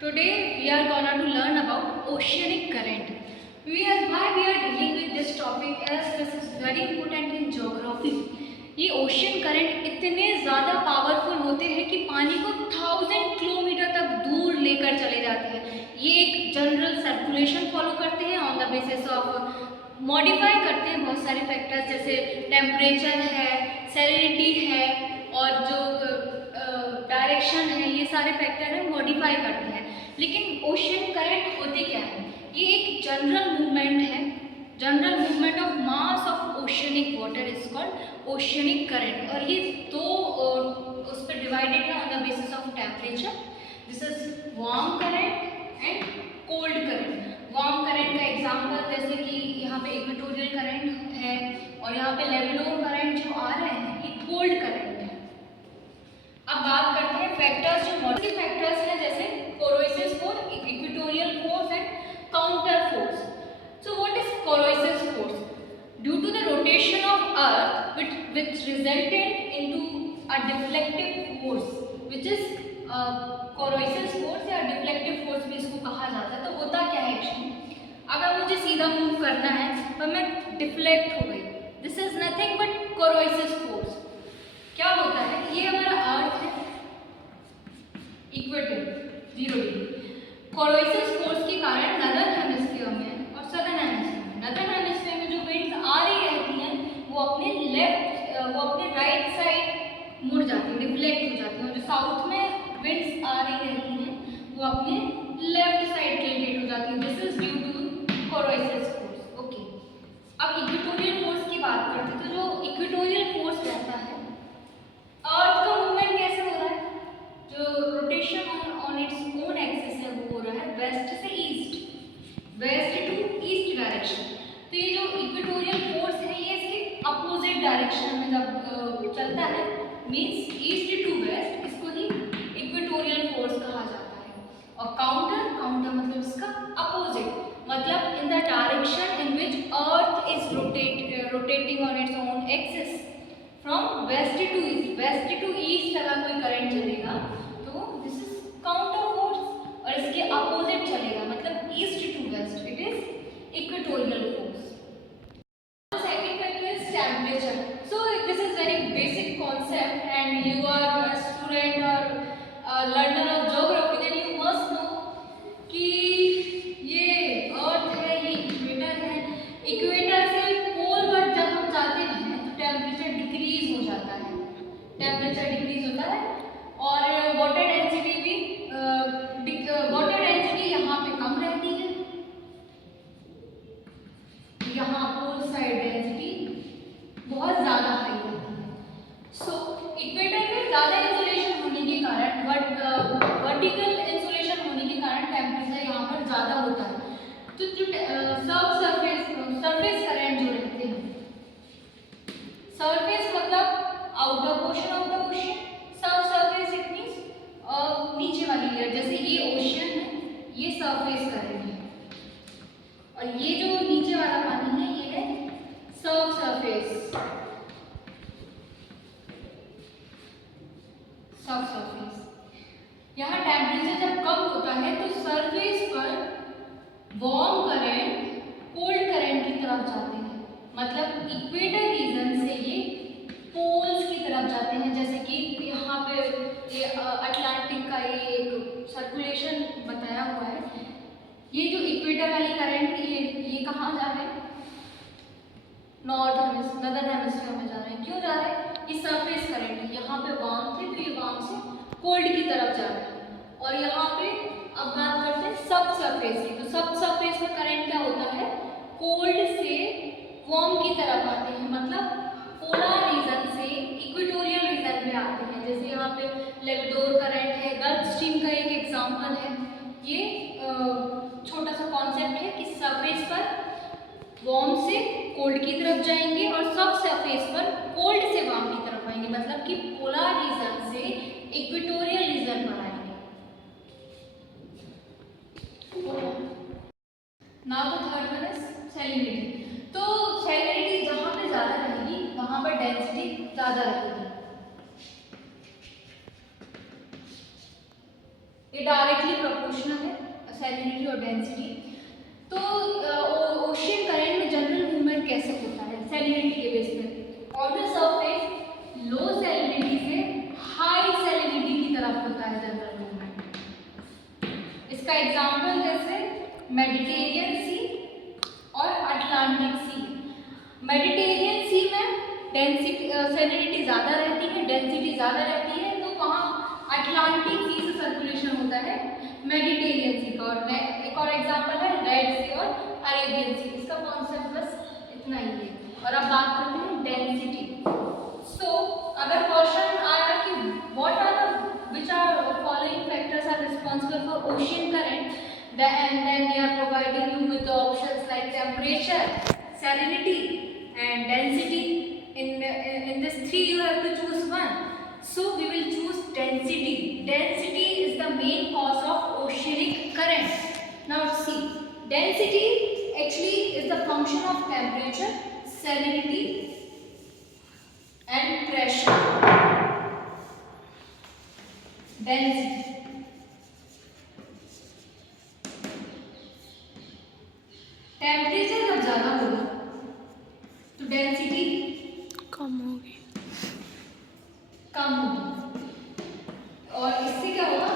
Today we are gonna to learn about oceanic current. Why we are dealing with this topic as this is very important in geography. ये ocean current इतने ज़्यादा powerful होते हैं कि पानी को 1000 kilometre तक दूर लेकर चले जाते हैं। ये एक जनरल सर्कुलेशन फॉलो करते हैं on the basis of modify करते हैं बहुत सारे फैक्टर्स जैसे टेम्परेचर है, सैलिनिटी है और जो डायरेक्शन है, ये सारे फैक्टर है मॉडिफाई करते हैं। लेकिन ओशियन करंट होते क्या है? ये एक जनरल मूवमेंट है, general movement of mass of oceanic water is called oceanic current. और ये दो उस पर डिवाइडेड है on the basis of temperature. This is warm current and cold current. Warm current का एग्जांपल जैसे कि यहाँ पे इक्वेटोरियल करंट है और यहाँ पे लेबनोर करंट जो आ रहे हैं ये कोल्ड करंट है। अब बात करते हैं फैक्टर्स, जो मॉडर्न फैक्टर्स हैं जैसे corrosive force, equatorial force and counter force. So what is corrosive force? Due to the rotation of earth which resulted into a deflective force which is corrosive force या deflective force भी इसको कहा जाता है। तो होता क्या है एक्चुअली, अगर मुझे सीधा मूव करना है तो मैं डिफ्लेक्ट हो गई। This is nothing but corrosive force। क्या होता है, ये हमारा अर्थ है इक्वेटर 0 डिग्री। corrosive force के कारण नदर्न हेमिस्फीयर में और सदर्न हेमिस्फीयर में, नदर्न हेमिस्फीयर में जो विंड्स आ रही रहती हैं वो अपने राइट साइड मुड़ जाती हैं, डिफ्लेक्ट हो जाती हैं। और जो साउथ में विंड्स आ रही रहती हैं वो अपने लेफ्ट साइड डिफ्लेक्ट हो जाती हैं। This is due to corrosive force। Okay, अब इक्वेटोरियल फोर्स की बात करते हैं। तो जो इक्वेटोरियल फोर्स रहता है, अर्थ का मूवमेंट कैसे हो रहा है, जो rotation on its own axis है वो हो रहा है वेस्ट से east, west to east direction. तो ये जो इक्वेटोरियल फोर्स है ये इसके अपोजिट डायरेक्शन में जब चलता है, मींस ईस्ट टू वेस्ट, इसको ही इक्वेटोरियल फोर्स कहा जाता है। और काउंटर मतलब इसका अपोजिट, मतलब in the direction in which earth is rotating on its own axis from west to east. West to east अगर कोई करंट चलेगा तो दिस इज काउंटर फोर्स, और इसके अपोजिट चलेगा मतलब east to west, it is equatorial force. Second factor is temperature. So this is very basic concept and you are a student और learner of geography, then you must know कि ये अर्थ है, ये equator है। Equator से पोलवर्ड जब हम जाते हैं तो टेम्परेचर डिक्रीज हो जाता है, टेम्परेचर डिक्रीज होता है और वाटर डेंसिटी भी वाटर डेंसिटी यहाँ पे कम रहती है, यहाँ पोल साइड डेंसिटी बहुत ज़्यादा हाई रहती है। सो इक्वेटर में ज़्यादा इंसुलेशन होने के कारण, वर्टिकल इंसुलेशन होने के कारण टेम्परेचर यहाँ पर ज़्यादा होता है। तो जो सरफेस करंट जो रहते हैं, सरफेस मतलब outer portion of the ocean, सब सरफेस इट मींस नीचे वाली लेयर। जैसे ये ओशन है, ये सरफेस करंट है, और ये जो नीचे वाला पानी है ये है सब सरफेस, सब सरफेस। यहाँ टेम्परेचर जब कम होता है तो सरफेस पर वार्म करंट कोल्ड करंट की तरफ जाते हैं, मतलब इक्वेटर रीजन से ये पोल्स की तरफ जाते हैं। जैसे कि यहाँ पे ये अटलांटिक का ये एक सर्कुलेशन बताया हुआ है। ये जो इक्वेटर वाली करंट ये कहाँ जा रहे हैं, नदर्न हेमिस्फीयर में जा रहे हैं। क्यों जा रहे हैं, ये सरफेस करंट है, यहाँ पे वार्म थे तो ये वार्म से कोल्ड की तरफ जा रहे हैं। और यहाँ पे अब बात करते हैं सब सरफेस की। तो सब सरफेस में करंट क्या होता है, कोल्ड से वार्म की तरफ आते हैं, मतलब पोलर रीजन से इक्वेटोरियल रीजन में आते हैं। जैसे यहाँ पे लेबडोर करंट है, गल्फ स्ट्रीम का एक एग्जांपल है। ये छोटा सा कॉन्सेप्ट है कि सरफेस पर वार्म से कोल्ड की तरफ जाएंगे और सब सरफेस पर कोल्ड से वार्म की तरफ आएंगे, मतलब कि पोलर रीजन से इक्वेटोरियल रीजन पर आएंगे। Now the third one is salinity. तो सैलिनिटी जहाँ पे ज़्यादा रहेगी वहाँ पर डेंसिटी ज़्यादा रहेगी। डायरेक्टली प्रोपोर्शनल है सैलिनिटी और डेंसिटी। तो ओशियन करंट में जनरल मूवमेंट कैसे होता है सैलिनिटी के बेस पर? On the surface low salinity से हाई सैलिनिटी की तरफ होता है जनरल मूवमेंट। इसका एग्जांपल जैसे मेडिटेरियन सी और अटलांटिक सी। मेडिटेरियन सी में डेंसिटी सैलिनिटी ज़्यादा रहती है, डेंसिटी ज़्यादा रहती है, तो वहाँ अटलांटिक सी से सर्कुलेशन होता है मेडिटेरियन सी का। और एक और एग्जांपल है रेड सी और अरेबियन सी। इसका कॉन्सेप्ट बस इतना ही है। और अब बात करते हैं डेंसिटी। सो अगर क्वेश्चन आया कि what are the which are following factors are responsible for ocean current, and then they are providing you with the options like temperature, salinity and density. In this three you have to choose one. So we will choose density. Density is the main cause of oceanic current. Now see, density actually is the function of temperature, salinity and pressure. Density. Temperature जब ज़्यादा होगा तो density कम होगी। और इससे क्या होगा,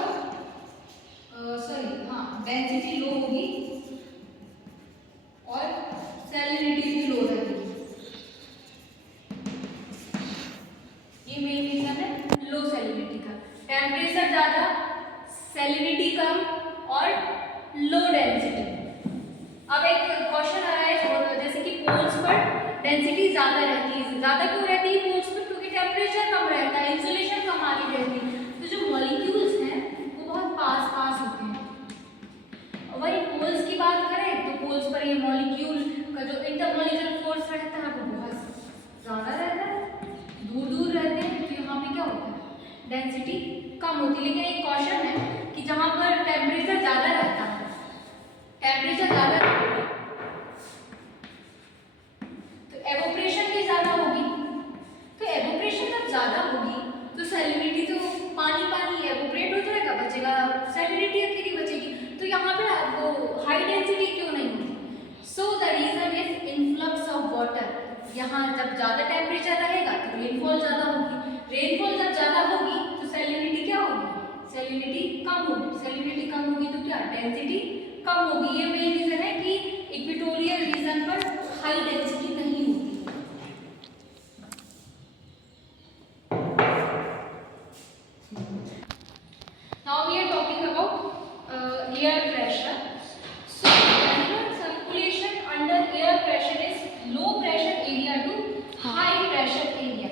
density लो होगी और सैलिनिटी भी लो रहेगी। ये मेन रीजन है लो सैलिनिटी का। टेम्परेचर ज़्यादा, सैलिनिटी कम और लो डेंसिटी। अब एक क्वेश्चन आ रहा है जैसे कि पोल्स पर डेंसिटी ज़्यादा रहती है। ज़्यादा क्यों रहती है पोल्स पर? क्योंकि टेम्परेचर कम रहता है, इंसुलेशन कम आती रहती है, तो जो मॉलिक्यूल्स हैं वो बहुत पास होते हैं। और वही पोल्स की बात करें तो पोल्स पर ये मॉलिक्यूल का जो इंटरमॉलिक्यूलर फोर्स रहता है वो बहुत ज़्यादा रहता है, दूर रहते हैं, तो यहाँ पे क्या होता है डेंसिटी कम होती है। लेकिन एक क्वेश्चन है कि जहाँ पर टेम्परेचर ज़्यादा रहता है, टेम्परेचर ज़्यादा तो एवोपरेशन भी ज़्यादा होगी। तो एवोपरेशन जब ज़्यादा होगी तो सैलिनिटी तो पानी एवोपरेट हो जाएगा, बचेगा सैलिनिटी अकेली बचेगी। तो यहाँ पे वो हाई डेंसिटी क्यों नहीं होती? So the reason is influx of water. यहाँ जब ज़्यादा टेम्परेचर रहेगा तो रेनफॉल ज़्यादा होगी। रेनफॉल जब ज़्यादा होगी तो सैलिनिटी क्या होगी? सैलिनिटी कम होगी। सैलिनिटी कम होगी तो क्या डेंसिटी कम होगी। ये मेन रीजन है कि इक्वेटोरियल रीजन पर हाई डेंसिटी नहीं होती। Now we are talking about air pressure. So general circulation under air pressure is low pressure area to high pressure area.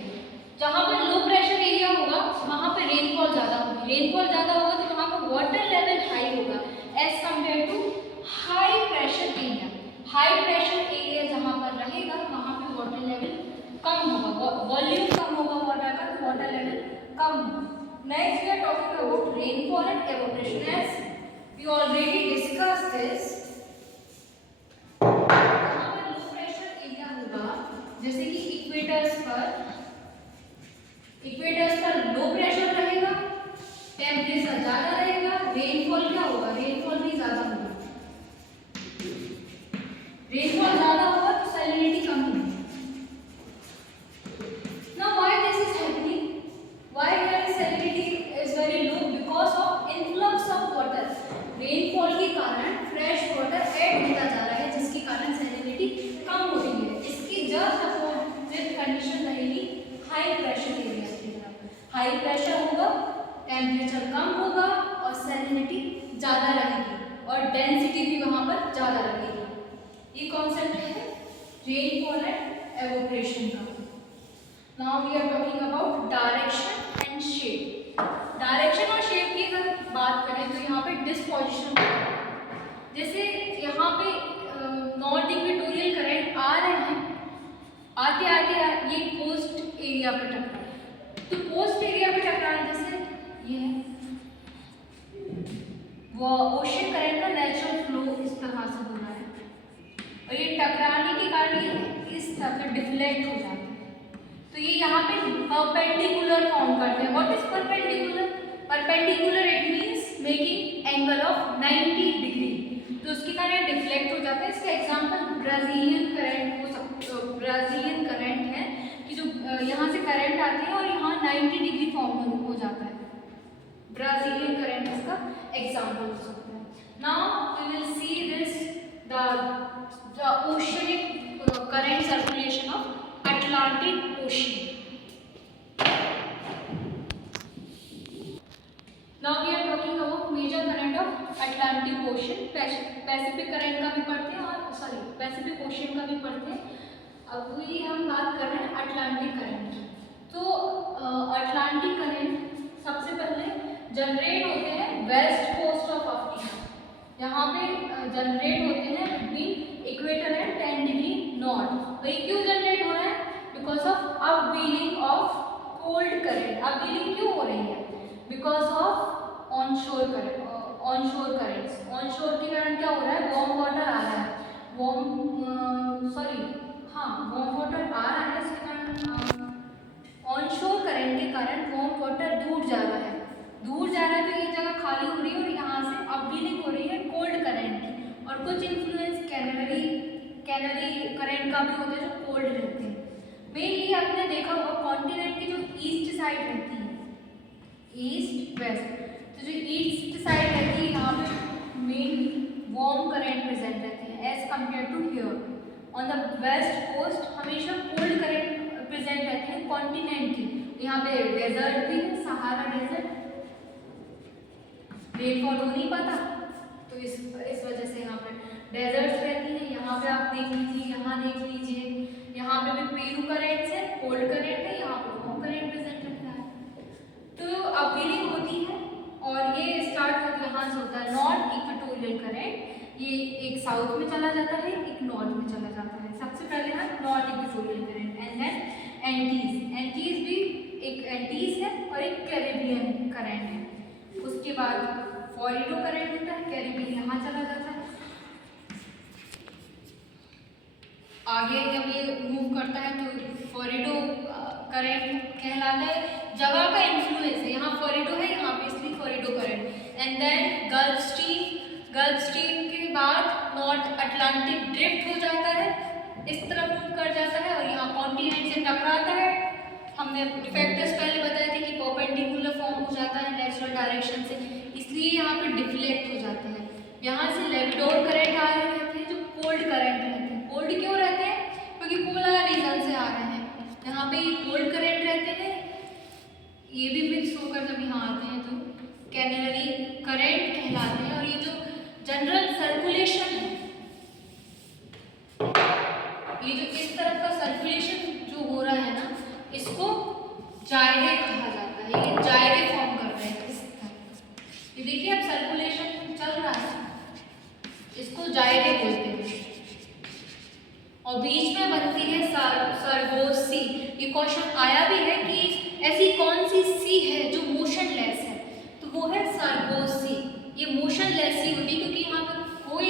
जहाँ पर लो प्रेशर एरिया होगा वहाँ पर रेनफॉल ज़्यादा होगी। रेनफॉल ज़्यादा होगा तो वहाँ पर वाटर लेवल हाई होगा as compare to high pressure area. High pressure area जहाँ पर रहेगा वहाँ पे वाटर लेवल कम होगा, वॉल्यूम कम होगा वाटर का, तो वाटर लेवल कम होगा। Next we are talking about rainfall and evaporation. As we already discuss this, जहाँ पर लो प्रेशर एरिया होगा जैसे कि इक्वेटर्स पर लो प्रेशर रहेगा, टेम्परेचर ज़्यादा रहेगा, रेनफॉल क्या होगा? रेनफॉल भी ज़्यादा होगा। रेनफॉल ज़्यादा होगा तो सैलिनिटी कम होगी। Now why this is happening? Why here salinity is very low? Because of influx of water. Rainfall के कारण फ्रेश वाटर ऐड होता जा रहा है जिसके कारण सैलिनिटी कम हो रही है। इसकी जस्ट अपोजिट कंडीशन रहेगी हाई प्रेशर एरिया की तरफ। हाई प्रेशर होगा, टेम्परेचर कम होगा और सैलिनिटी ज़्यादा रहेगी और डेंसिटी भी वहाँ पर ज़्यादा रहेगी। ये कॉन्सेप्ट है रेनफॉल एंड एवोपरेशन का। Now we are talking about direction and shape. Direction और शेप की अगर बात करें तो यहाँ पे डिस्पोजिशन, जैसे यहाँ पे नॉर्थ इक्वेटोरियल करंट आ रहे हैं, आते ये कोस्ट एरिया पे टकरा है। तो कोस्ट एरिया पे टकराने जैसे ये है वो ओशन करंट का नेचुरल फ्लो इस तरह से हो रहा है और ये टकराने के कारण ये इस तरह से डिफ्लेक्ट हो जाते हैं। तो ये यहाँ पे परपेंडिकुलर फॉर्म करते हैं। What is perpendicular? Perpendicular it means making angle of 90 degree, तो उसके कारण डिफ्लेक्ट हो जाता है। इसका एग्जांपल ब्राजीलियन करंट हो सकता, ब्राजीलियन करंट है कि जो यहाँ से करंट आती है और यहाँ 90 डिग्री फॉर्म हो जाता है। ब्राजीलियन करंट इसका एग्जांपल हो सकता है। Now we will see this the oceanic current circulation of Atlantic Ocean. Now we are talking about major current of Atlantic Ocean. Pacific current का भी पढ़ते हैं और Pacific Ocean का भी पढ़ते हैं। अभी हम बात कर रहे हैं अटलांटिक करंट की। तो अटलांटिक करंट सबसे पहले जनरेट होते हैं वेस्ट कोस्ट ऑफ अफ्रीका। यहाँ पे जनरेट होते हैं between equator and 10 degree north. भाई क्यों जनरेट हो रहा है? Because of upwelling of cold current. Upwelling क्यों हो रही है? Because of onshore current. Onshore के कारण क्या हो रहा है? वार्म वाटर आ रहा है, वार्म वाटर आ रहा है, इसके कारण ऑनशोर करंट के कारण वार्म वाटर दूर जा रहा है। तो ये जगह खाली हो रही है और यहाँ से अपव्हीलिंग हो रही है कोल्ड करंट की। और कुछ इन्फ्लुएंस कैनरी करंट का भी होता है जो कोल्ड रहते हैं। मेनली आपने देखा होगा कॉन्टिनेंट की जो ईस्ट साइड रहती है, ईस्ट वेस्ट, तो जो ईस्ट साइड रहती है यहाँ पे मेन वार्म करंट प्रेजेंट रहती है as compare to here. On the west coast हमेशा कोल्ड करंट प्रेजेंट रहते हैं कॉन्टिनेंट की। यहाँ पे डेजर्ट भी है, सहारा डेजर्ट, रेनफॉल हो नहीं पाता, तो इस वजह से यहाँ पे डेजर्ट्स रहती हैं। यहाँ पे आप देख लीजिए, यहाँ देख लीजिए, यहाँ पे भी पेरू करंट है, कोल्ड करंट है, यहाँ पे वार्म करंट प्रेजेंट रहता है। तो अपव्हीलिंग होती है और ये स्टार्ट यहाँ से होता है नॉर्थ इक्वेटोरियल करंट। ये एक साउथ में चला जाता है, एक नॉर्थ में चला जाता है। सबसे पहले है north equatorial current and then Antilles भी एक एंटीज है और एक कैरेबियन करंट है। उसके बाद फॉरिडो करंट होता है, कैरेबियन यहाँ चला जाता है। आगे जब ये मूव करता है तो फॉरिडो करंट कहलाता है। जगह का इन्फ्लुएंस है, यहाँ फॉरिडो है, यहाँ पे इसलिए Florida current. And then Gulf Stream के बाद नॉर्थ अटलांटिक ड्रिफ्ट हो जाता है, इस तरफ मूव कर जाता है और यहाँ कॉन्टिनेंट से टकराता है। हमने फैक्टर्स पहले बताए थे कि परपेंडिकुलर फॉर्म हो जाता है नेचुरल डायरेक्शन से, इसलिए यहाँ पे डिफ्लेक्ट हो जाते हैं। यहाँ से लेविडोर करंट आ रहे रहते हैं जो कोल्ड करंट रहते हैं। कोल्ड क्यों रहते हैं? क्योंकि पोलर रीजन से आ रहे हैं। यहाँ पे कोल्ड करंट रहते हैं, ये भी मिक्स होकर जब यहाँ आते हैं तो कैनरी करंट कहलाते हैं। और ये जो जनरल सर्कुलेशन है, ये जो इस तरफ का सर्कुलेशन जो हो रहा है ना, इसको जायरे कहा जाता है। ये जायरे फॉर्म कर रहे हैं इस तरह। ये देखिए अब सर्कुलेशन चल रहा है, इसको जायरे बोलते हैं। और बीच में बनती है सरगोज सी। ये क्वेश्चन आया भी है कि ऐसी कौन सी सी है जो मोशनलेस है, तो वो है सरगोज सी। ये मोशनलेस सी होती है क्योंकि यहाँ पर कोई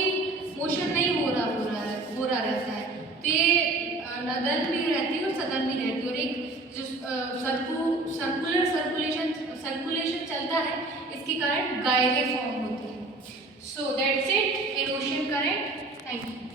मोशन नहीं हो रहा रहता है। तो ये नदर्न भी रहती है और सदर्न भी रहती है। और एक जो सर्कुलर सर्कुलेशन चलता है, इसके कारण गायरे फॉर्म होती है। So that's it in ocean current. Thank you.